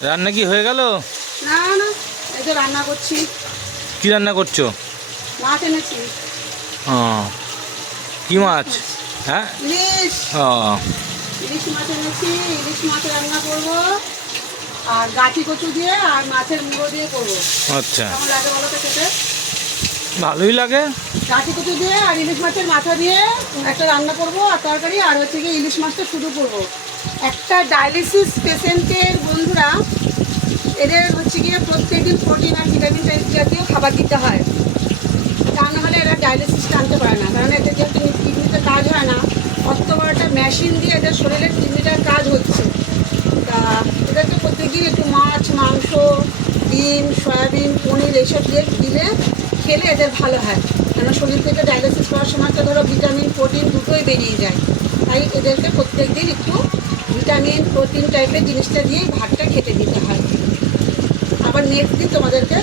রান্না কি হয়ে গেল? না না এই যে রান্না করছি। কি রান্না করছ? মাছ এনেছি। ও কি মাছ? হ্যাঁ? ইলিশ। ও। ইলিশ মাছ এনেছি ইলিশ মাছ রান্না করব আর গাছি কচু দিয়ে আর মাছের মুড়ো দিয়ে করব। আচ্ছা। কেমন লাগে বলো তো খেতে? ভালোই লাগে। কাঠি কচু দিয়ে আর ইলিশ মাছের মাথা দিয়ে একটা রান্না করব আর তরকারি আর হচ্ছে গিয়ে ইলিশ মাছটা শুরু করব। একটা ডায়ালিসিস পেশেন্টের বন্ধুরা, এদের হচ্ছে গিয়ে প্রত্যেকদিন প্রোটিন আর ভিটামিন জাতীয় খাবার দিতে হয়। তা না হলে এরা ডায়ালিসিসটা আনতে পারে না, কারণ এদের যেহেতু কিডনিতে কাজ হয় না অত বড় একটা মেশিন দিয়ে এদের শরীরের কিডনিটার কাজ হচ্ছে। তা এদেরকে প্রত্যেকদিন একটু মাছ, মাংস, ডিম, সয়াবিন, পনির এইসব দিয়ে দিলে খেলে এদের ভালো হয়। কেন শরীর থেকে ডায়ালিসিস করার সময় তো ধরো ভিটামিন প্রোটিন দুটোই বেরিয়ে যায়। তাই এদেরকে প্রত্যেক দিন একটু ভিটামিন প্রোটিন টাইপের জিনিসটা দিয়ে ভাতটা খেতে দিতে হয়। আবার নেক্সট দিন তোমাদেরকে